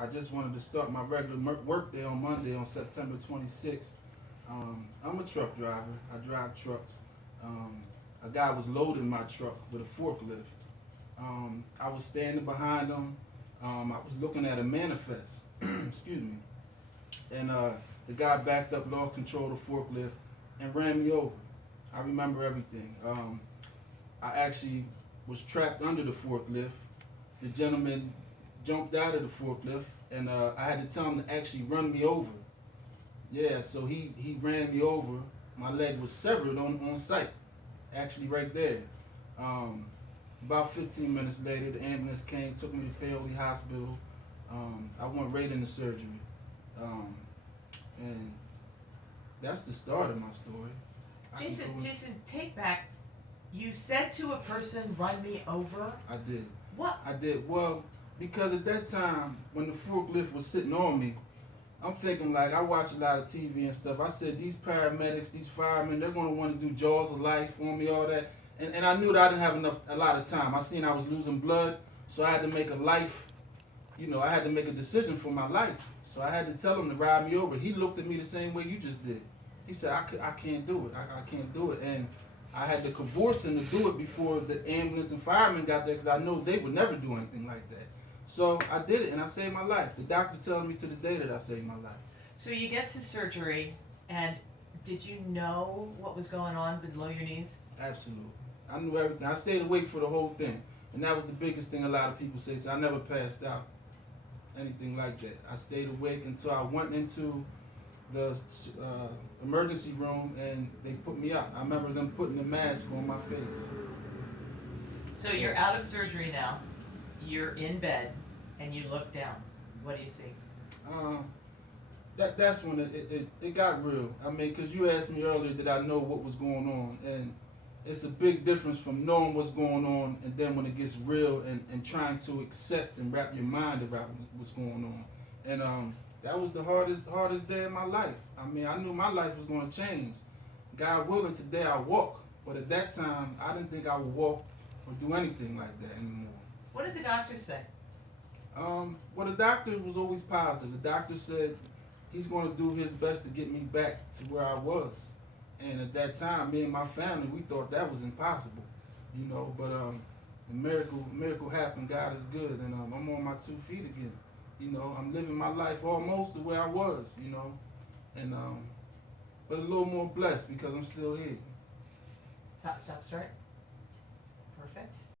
I just wanted to start my regular work day on Monday on September 26th. I'm a truck driver. I drive trucks. A guy was loading my truck with a forklift. I was standing behind him. I was looking at a manifest. Excuse me. And the guy backed up, lost control of the forklift, and ran me over. I remember everything. I actually was trapped under the forklift. The gentleman jumped out of the forklift, and I had to tell him to actually run me over. Yeah, so he ran me over. My leg was severed on site, actually right there. Um, about 15 minutes later, the ambulance came, took me to Paoli Hospital. I went right into surgery. Um, and that's the start of my story. Jason, take back. You said to a person, "Run me over." I did. What? I did. Well, because at that time, when the forklift was sitting on me, I'm thinking like I watch a lot of TV and stuff. I said these paramedics, these firemen, they're gonna want to do jaws of life on me, all that. And I knew that I didn't have a lot of time. I seen I was losing blood, so I had to make a life. I had to make a decision for my life. So I had to tell him to ride me over. He looked at me the same way you just did. He said, I can't do it. I can't do it. And I had to convince him to do it before the ambulance and firemen got there because I know they would never do anything like that. So I did it and I saved my life. The doctor tells me to the day that I saved my life. So you get to surgery, and did you know what was going on below your knees? Absolutely. I knew everything. I stayed awake for the whole thing. And that was the biggest thing a lot of people say. So I never passed out. Anything like that. I stayed awake until I went into the emergency room and they put me out. I remember them putting the mask on my face. So you're out of surgery now. You're in bed, and you look down. What do you see? That's when it got real. I mean, because you asked me earlier did I know what was going on, and it's a big difference from knowing what's going on and then when it gets real and trying to accept and wrap your mind around what's going on. And that was the hardest day of my life. I mean, I knew my life was going to change. God willing, today I walk. But at that time, I didn't think I would walk or do anything like that anymore. What did the doctor say? Well, the doctor was always positive. The doctor said he's going to do his best to get me back to where I was. And at that time, me and my family, we thought that was impossible, But the miracle happened. God is good, and I'm on my 2 feet again. I'm living my life almost the way I was, and but a little more blessed because I'm still here. Stop, start. Perfect.